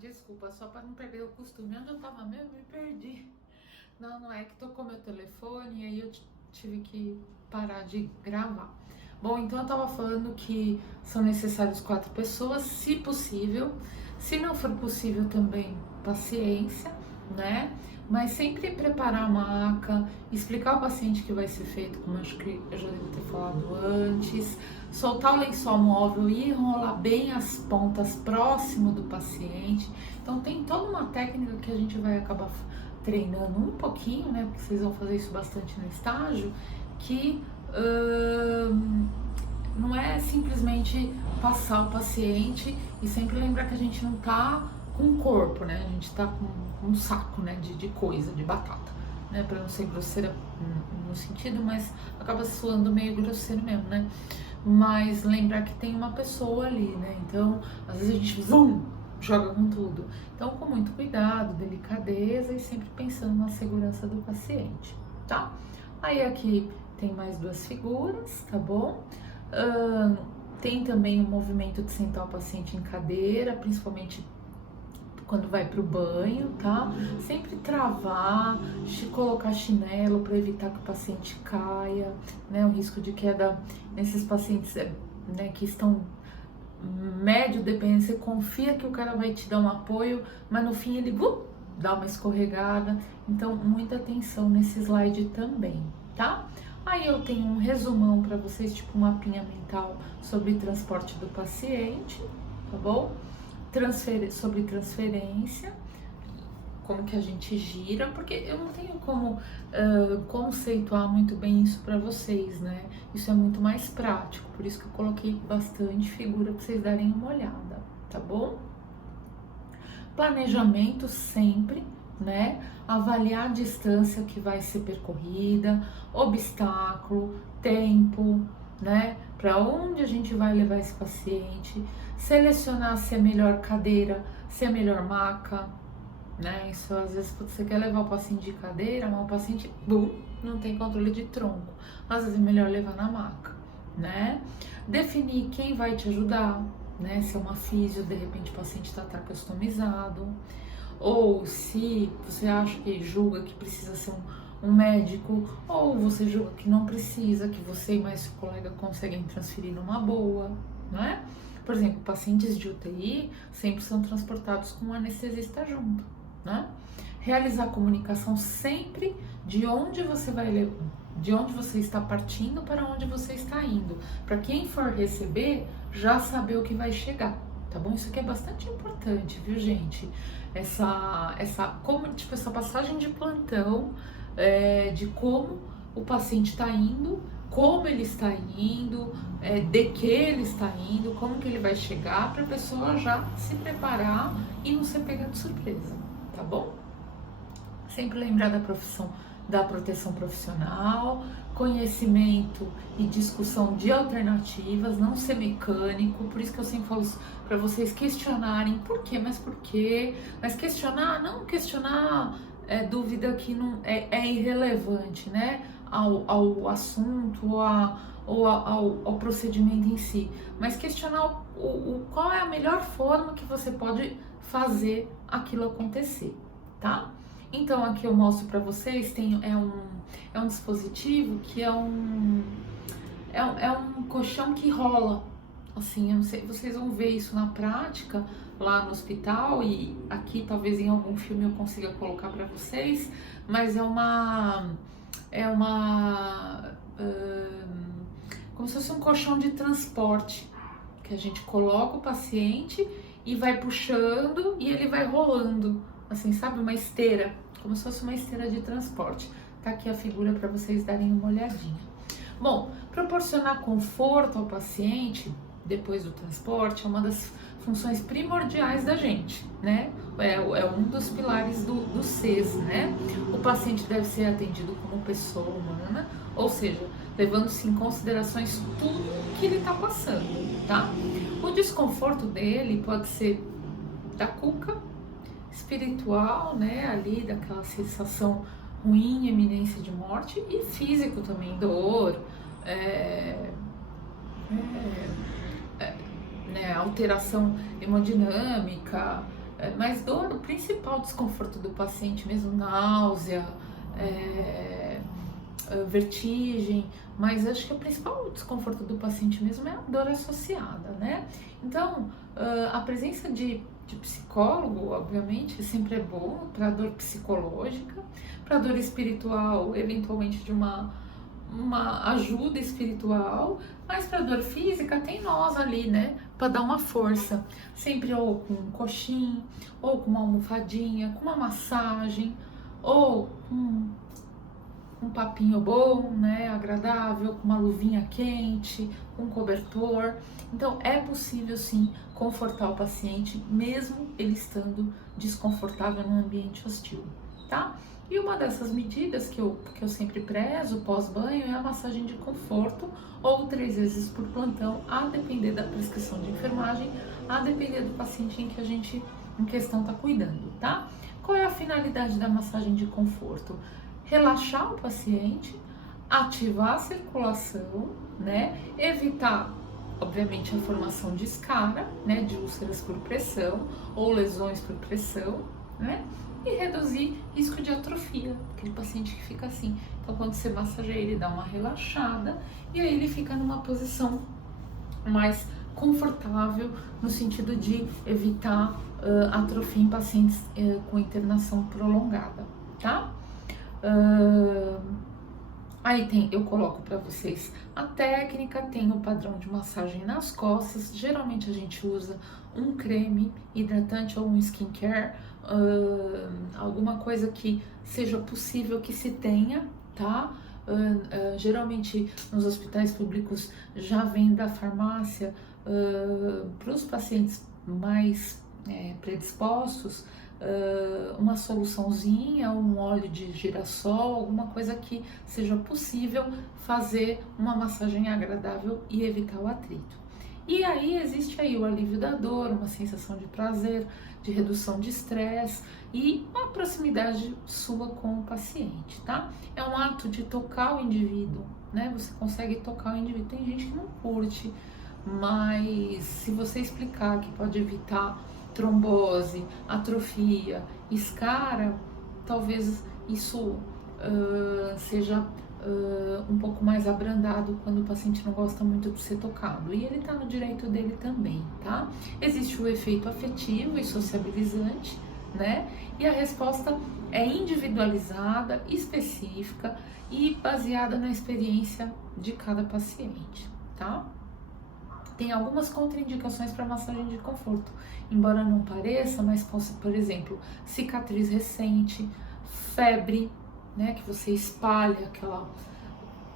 Desculpa, só para não perder o costume. Onde eu tava mesmo, me perdi. Não é que tocou meu telefone e aí eu tive que parar de gravar. Bom, então eu tava falando que são necessárias 4 pessoas, se possível. Se não for possível também, paciência, né? Mas sempre preparar a maca, explicar ao paciente que vai ser feito, como eu acho que eu já devo ter falado antes, soltar o lençol móvel e enrolar bem as pontas próximo do paciente. Então tem toda uma técnica que a gente vai acabar treinando um pouquinho, né? Porque vocês vão fazer isso bastante no estágio, que não é simplesmente passar o paciente e sempre lembrar que a gente não tá com o corpo, né? A gente tá com um saco, né, de coisa, de batata, né? Pra não ser grosseira no sentido, mas acaba soando meio grosseiro mesmo, né? Mas lembrar que tem uma pessoa ali, né? Então, às vezes a gente joga com tudo. Então, com muito cuidado, delicadeza e sempre pensando na segurança do paciente, tá? Aí aqui tem mais 2 figuras, tá bom? Tem também o movimento de sentar o paciente em cadeira, principalmente quando vai pro banho, tá? Sempre travar, colocar chinelo para evitar que o paciente caia, né? O risco de queda nesses pacientes, né, que estão médio, depende, você confia que o cara vai te dar um apoio, mas no fim ele dá uma escorregada. Então, muita atenção nesse slide também, tá? Aí eu tenho um resumão para vocês, tipo um mapinha mental sobre transporte do paciente, tá bom? Sobre transferência, como que a gente gira, porque eu não tenho como conceituar muito bem isso para vocês, né? Isso é muito mais prático, por isso que eu coloquei bastante figura para vocês darem uma olhada, tá bom? Planejamento sempre, né? Avaliar a distância que vai ser percorrida, obstáculo, tempo, né? Para onde a gente vai levar esse paciente, selecionar se é melhor cadeira, se é melhor maca, né? Isso às vezes você quer levar o paciente de cadeira, mas o paciente não tem controle de tronco. Às vezes é melhor levar na maca, né? Definir quem vai te ajudar, né? Se é uma físio, de repente o paciente está customizado, ou se você acha que julga que precisa ser um médico, ou você julga que não precisa, que você e mais seu colega conseguem transferir numa boa, né? Por exemplo, pacientes de UTI sempre são transportados com um anestesista junto, né? Realizar a comunicação sempre de onde você vai, de onde você está partindo para onde você está indo, para quem for receber já saber o que vai chegar, tá bom? Isso aqui é bastante importante, viu, gente? Essa passagem de plantão, de como o paciente está indo, como ele está indo, de que ele está indo, como que ele vai chegar, para a pessoa já se preparar e não ser pega de surpresa, tá bom? Sempre lembrar da profissão, da proteção profissional, conhecimento e discussão de alternativas, não ser mecânico, por isso que eu sempre falo para vocês questionarem por quê, mas questionar, não questionar dúvida que não é irrelevante, né, ao assunto ou ao procedimento em si, mas questionar qual é a melhor forma que você pode fazer aquilo acontecer, tá? Então aqui eu mostro para vocês, é um dispositivo que é um colchão que rola, assim, eu não sei, vocês vão ver isso na prática lá no hospital e aqui talvez em algum filme eu consiga colocar para vocês, mas como se fosse um colchão de transporte, que a gente coloca o paciente e vai puxando e ele vai rolando, assim, sabe, uma esteira, como se fosse uma esteira de transporte. Tá aqui a figura para vocês darem uma olhadinha. Bom, proporcionar conforto ao paciente depois do transporte é uma das funções primordiais da gente, né? É um dos pilares do CES, né? O paciente deve ser atendido como pessoa humana, ou seja, levando-se em considerações tudo que ele está passando, tá? O desconforto dele pode ser da cuca, espiritual, né? Ali daquela sensação ruim, iminência de morte, e físico também, dor, né, alteração hemodinâmica, Mas dor, o principal desconforto do paciente mesmo, náusea, é, vertigem, mas acho que o principal desconforto do paciente mesmo é a dor associada, né? Então, a presença de psicólogo, obviamente, sempre é bom para dor psicológica, para dor espiritual, eventualmente de uma ajuda espiritual, mas para dor física tem nós ali, né? Para dar uma força, sempre ou com um coxim, ou com uma almofadinha, com uma massagem, ou com um papinho bom, né, agradável, com uma luvinha quente, um cobertor. Então é possível sim confortar o paciente, mesmo ele estando desconfortável num ambiente hostil, tá? E uma dessas medidas que eu sempre prezo pós-banho é a massagem de conforto, ou 3 vezes por plantão, a depender da prescrição de enfermagem, a depender do paciente em que a gente em questão está cuidando, tá? Qual é a finalidade da massagem de conforto? Relaxar o paciente, ativar a circulação, né? Evitar, obviamente, a formação de escara, né? De úlceras por pressão ou lesões por pressão, né? E reduzir risco de atrofia, aquele paciente que fica assim. Então, quando você massageia, ele dá uma relaxada e aí ele fica numa posição mais confortável, no sentido de evitar atrofia em pacientes com internação prolongada, tá? Aí eu coloco para vocês a técnica, tem o padrão de massagem nas costas. Geralmente a gente usa um creme hidratante ou um skincare, alguma coisa que seja possível que se tenha, tá? Geralmente nos hospitais públicos já vem da farmácia para os pacientes mais predispostos, uma soluçãozinha, um óleo de girassol, alguma coisa que seja possível fazer uma massagem agradável e evitar o atrito. E aí existe aí o alívio da dor, uma sensação de prazer, de redução de estresse e uma proximidade sua com o paciente, tá? É um ato de tocar o indivíduo, né? Você consegue tocar o indivíduo. Tem gente que não curte, mas se você explicar que pode evitar trombose, atrofia, escara, talvez isso seja um pouco mais abrandado quando o paciente não gosta muito de ser tocado. E ele tá no direito dele também, tá? Existe o efeito afetivo e sociabilizante, né? E a resposta é individualizada, específica e baseada na experiência de cada paciente, tá? Tem algumas contraindicações para massagem de conforto, embora não pareça, mas por exemplo, cicatriz recente, febre, né, que você espalha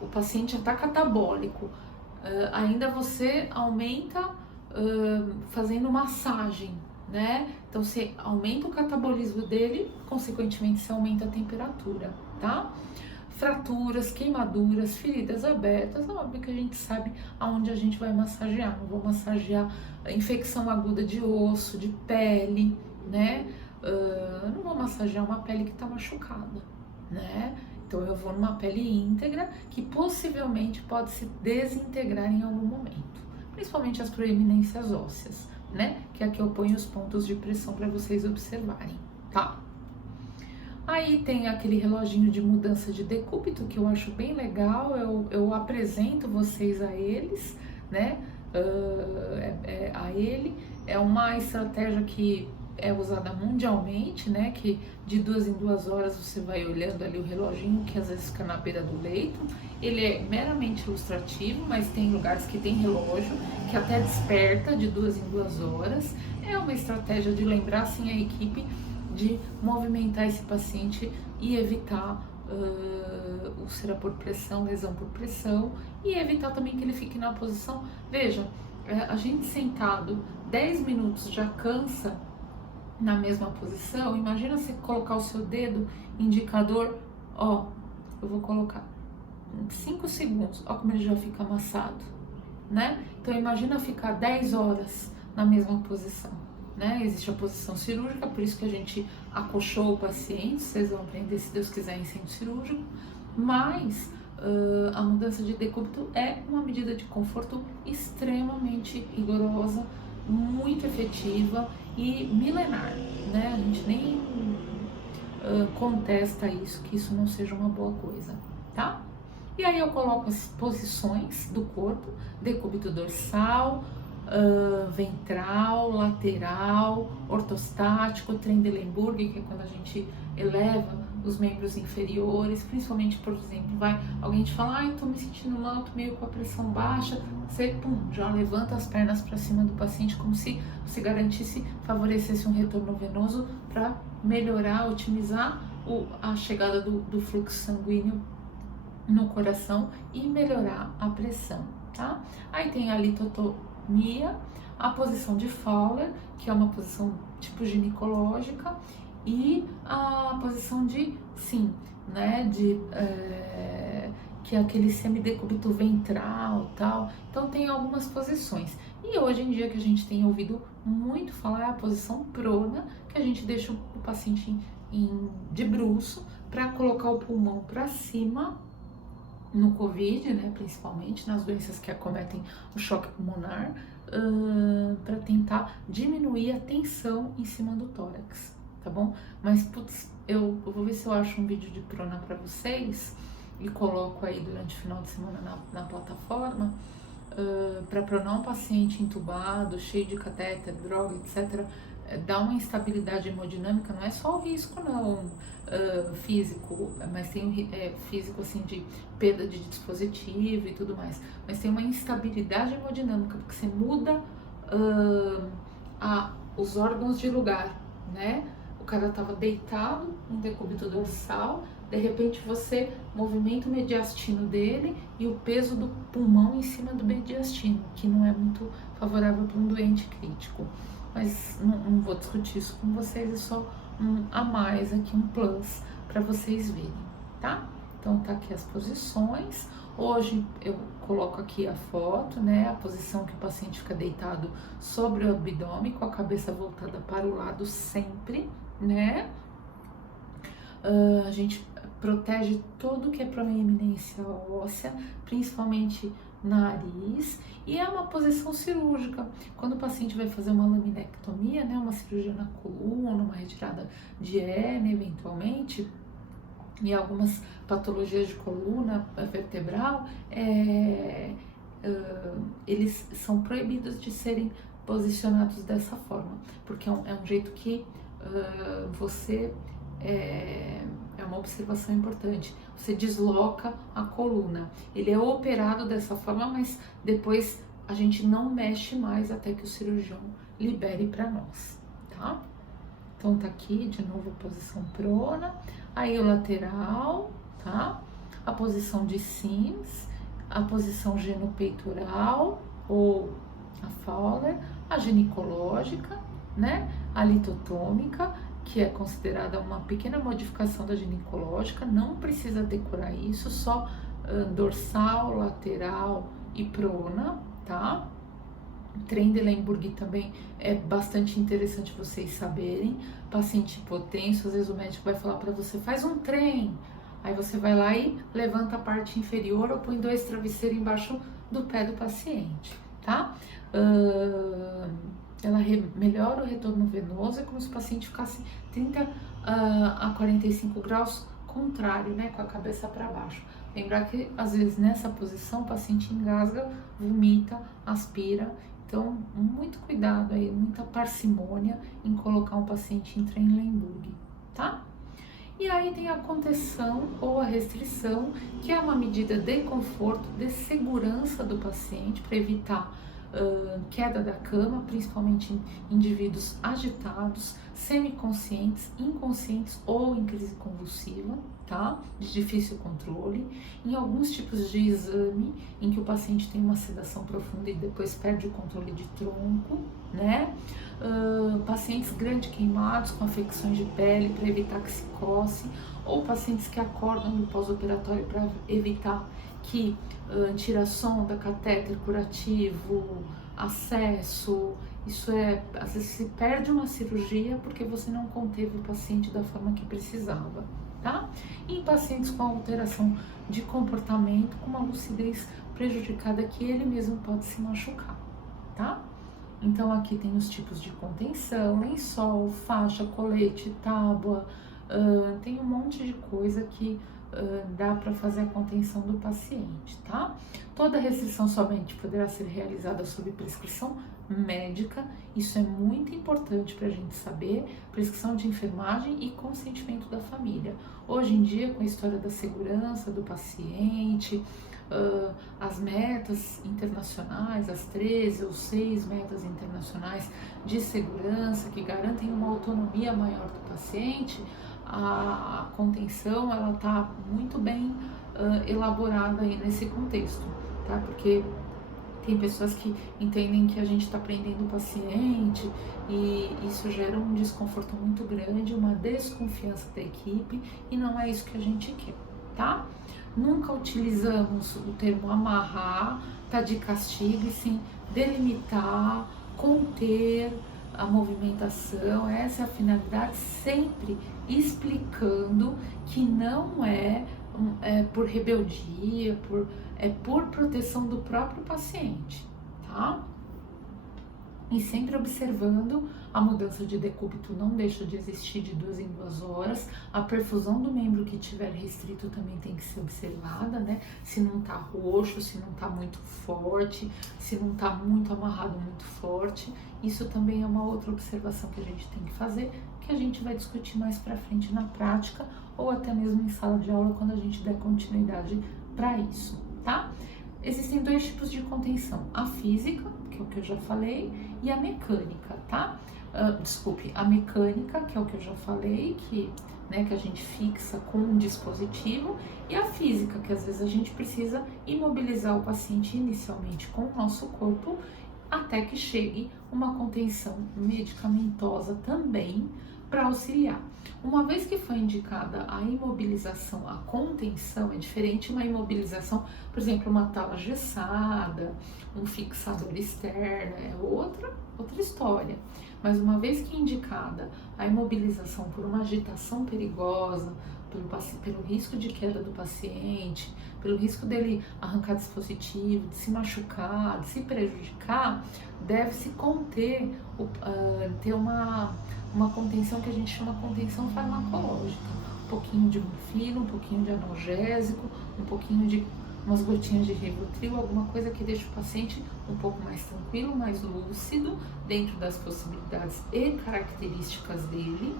o paciente já está catabólico, ainda você aumenta fazendo massagem, né? Então você aumenta o catabolismo dele, consequentemente você aumenta a temperatura, tá? Fraturas, queimaduras, feridas abertas, óbvio que a gente sabe aonde a gente vai massagear. Não vou massagear infecção aguda de osso, de pele, né? Não vou massagear uma pele que está machucada, né? Então eu vou numa pele íntegra que possivelmente pode se desintegrar em algum momento, principalmente as proeminências ósseas, né? Que aqui eu ponho os pontos de pressão para vocês observarem, tá? Aí tem aquele reloginho de mudança de decúbito que eu acho bem legal, eu apresento vocês a eles, né? A ele. É uma estratégia que é usada mundialmente, né? Que de 2 em 2 horas você vai olhando ali o reloginho, que às vezes fica na beira do leito. Ele é meramente ilustrativo, mas tem lugares que tem relógio, que até desperta de 2 em 2 horas. É uma estratégia de lembrar, assim, a equipe de movimentar esse paciente e evitar úlcera por pressão, lesão por pressão, e evitar também que ele fique na posição. Veja, a gente sentado 10 minutos já cansa na mesma posição. Imagina você colocar o seu dedo indicador, ó, eu vou colocar 5 segundos, ó como ele já fica amassado, né? Então imagina ficar 10 horas na mesma posição, né? Existe a posição cirúrgica, por isso que a gente acolchou o paciente, vocês vão aprender se Deus quiser em centro cirúrgico, mas a mudança de decúbito é uma medida de conforto extremamente rigorosa, muito efetiva e milenar, né? A gente nem contesta isso, que isso não seja uma boa coisa, tá? E aí eu coloco as posições do corpo, decúbito dorsal, ventral, lateral, ortostático, Trendelenburg, que é quando a gente eleva os membros inferiores, principalmente, por exemplo, alguém te fala, ai, tô me sentindo mal, tô meio com a pressão baixa, você, já levanta as pernas para cima do paciente, como se você garantisse, favorecesse um retorno venoso para melhorar, otimizar a chegada do fluxo sanguíneo no coração e melhorar a pressão, tá? Aí tem a litotomia, a posição de Fowler, que é uma posição tipo ginecológica, e a posição de sim, né, que é aquele semidecúbito ventral, tal. Então tem algumas posições. E hoje em dia que a gente tem ouvido muito falar é a posição prona, que a gente deixa o paciente de bruço para colocar o pulmão para cima no COVID, né, principalmente nas doenças que acometem o choque pulmonar, para tentar diminuir a tensão em cima do tórax, tá bom? Mas, putz, eu vou ver se eu acho um vídeo de prona para vocês e coloco aí durante o final de semana na plataforma, para pronar um paciente entubado, cheio de catéter, droga, etc., dá uma instabilidade hemodinâmica, não é só o risco não físico, mas tem físico assim de perda de dispositivo e tudo mais, mas tem uma instabilidade hemodinâmica, porque você muda os órgãos de lugar, né? O cara estava deitado no decúbito dorsal, de repente você movimenta o mediastino dele e o peso do pulmão em cima do mediastino, que não é muito favorável para um doente crítico. Mas não vou discutir isso com vocês, é só um a mais aqui, um plus, para vocês verem, tá? Então tá aqui as posições. Hoje eu coloco aqui a foto, né? A posição que o paciente fica deitado sobre o abdômen, com a cabeça voltada para o lado sempre, né? A gente protege tudo que é proeminência óssea, principalmente nariz, e é uma posição cirúrgica. Quando o paciente vai fazer uma laminectomia, né, uma cirurgia na coluna, uma retirada de hérnia, eventualmente, e algumas patologias de coluna vertebral, eles são proibidos de serem posicionados dessa forma, porque é um jeito que você... É uma observação importante. Você desloca a coluna. Ele é operado dessa forma, mas depois a gente não mexe mais até que o cirurgião libere para nós, tá? Então tá aqui de novo a posição prona, aí o lateral, tá? A posição de Sims, a posição genopeitoral ou a Fowler, a ginecológica, né? A litotômica, que é considerada uma pequena modificação da ginecológica, não precisa decorar isso, só dorsal, lateral e prona, tá? Trendelenburg também é bastante interessante vocês saberem. Paciente hipotenso, às vezes o médico vai falar para você, faz um trem, aí você vai lá e levanta a parte inferior ou põe 2 travesseiros embaixo do pé do paciente, tá? Ela melhora o retorno venoso, é como se o paciente ficasse 30 a 45 graus contrário, né, com a cabeça para baixo. Lembrar que às vezes nessa posição o paciente engasga, vomita, aspira, então muito cuidado aí, muita parcimônia em colocar um paciente em Trendelenburg, tá? E aí tem a contenção ou a restrição, que é uma medida de conforto, de segurança do paciente para evitar queda da cama, principalmente em indivíduos agitados, semiconscientes, inconscientes ou em crise convulsiva, tá? De difícil controle. Em alguns tipos de exame em que o paciente tem uma sedação profunda e depois perde o controle de tronco, né? Pacientes grandes queimados com afecções de pele para evitar que se coce, ou pacientes que acordam no pós-operatório para evitar que tira sonda, catéter curativo, acesso, isso às vezes se perde uma cirurgia porque você não conteve o paciente da forma que precisava, tá? E em pacientes com alteração de comportamento, com uma lucidez prejudicada que ele mesmo pode se machucar, tá? Então aqui tem os tipos de contenção, lençol, faixa, colete, tábua, tem um monte de coisa que dá para fazer a contenção do paciente, tá? Toda restrição somente poderá ser realizada sob prescrição médica, isso é muito importante para a gente saber, prescrição de enfermagem e consentimento da família. Hoje em dia, com a história da segurança do paciente, as metas internacionais, as 13 ou 6 metas internacionais de segurança que garantem uma autonomia maior do paciente, a contenção ela está muito bem elaborada aí nesse contexto, tá? Porque tem pessoas que entendem que a gente está prendendo o paciente e isso gera um desconforto muito grande, uma desconfiança da equipe e não é isso que a gente quer, tá? Nunca utilizamos o termo amarrar, tá de castigo, e sim delimitar, conter a movimentação, essa é a finalidade, sempre explicando que não é por rebeldia, é por proteção do próprio paciente, tá? E sempre observando a mudança de decúbito não deixa de existir de 2 em 2 horas, a perfusão do membro que tiver restrito também tem que ser observada, né? Se não tá roxo, se não tá muito forte, se não tá muito amarrado, muito forte, isso também é uma outra observação que a gente tem que fazer, que a gente vai discutir mais pra frente na prática ou até mesmo em sala de aula quando a gente der continuidade para isso, tá? Existem 2 tipos de contenção, a física, que é o que eu já falei, e a mecânica, tá? A mecânica, que é o que eu já falei, que a gente fixa com um dispositivo, e a física, que às vezes a gente precisa imobilizar o paciente inicialmente com o nosso corpo, até que chegue uma contenção medicamentosa também para auxiliar. Uma vez que foi indicada a imobilização, a contenção, é diferente uma imobilização, por exemplo, uma tala gessada, um fixador externo, é outra história. Mas uma vez que é indicada a imobilização por uma agitação perigosa, pelo risco de queda do paciente, pelo risco dele arrancar dispositivo, de se machucar, de se prejudicar, deve-se conter, ter uma contenção que a gente chama contenção farmacológica. Um pouquinho de morfina, um pouquinho de analgésico, um pouquinho de umas gotinhas de Rivotril, alguma coisa que deixe o paciente um pouco mais tranquilo, mais lúcido, dentro das possibilidades e características dele,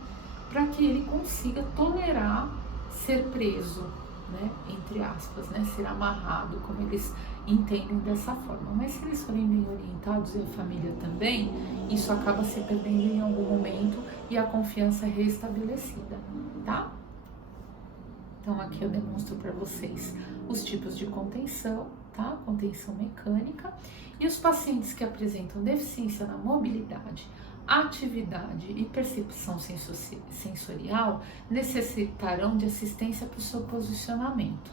para que ele consiga tolerar ser preso, né, entre aspas, né, ser amarrado, como eles entendem dessa forma. Mas se eles forem bem orientados e a família também, isso acaba se perdendo em algum momento e a confiança é reestabelecida, tá? Então aqui eu demonstro para vocês os tipos de contenção, tá? Contenção mecânica, e os pacientes que apresentam deficiência na mobilidade, atividade e percepção sensorial necessitarão de assistência para o seu posicionamento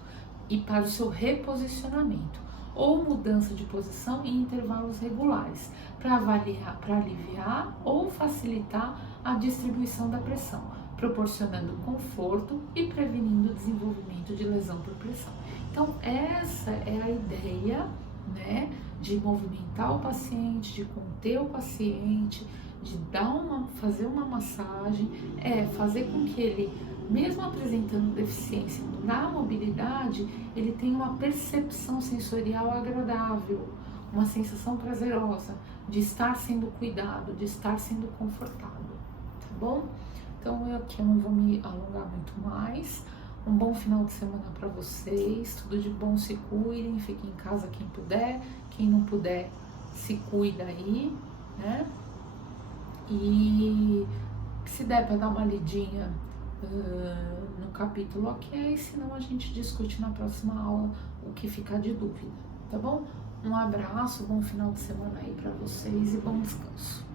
e para o seu reposicionamento, ou mudança de posição em intervalos regulares, para aliviar ou facilitar a distribuição da pressão, proporcionando conforto e prevenindo o desenvolvimento de lesão por pressão. Então, essa é a ideia, né, de movimentar o paciente, de conter o paciente, de fazer uma massagem, fazer com que ele, mesmo apresentando deficiência na mobilidade, ele tenha uma percepção sensorial agradável, uma sensação prazerosa de estar sendo cuidado, de estar sendo confortado, tá bom? Então aqui eu não vou me alongar muito mais. Um bom final de semana para vocês, tudo de bom, se cuidem, fiquem em casa quem puder, quem não puder se cuida aí, né? E se der para dar uma lidinha no capítulo, ok, senão a gente discute na próxima aula o que ficar de dúvida, tá bom? Um abraço, bom final de semana aí para vocês e bom descanso.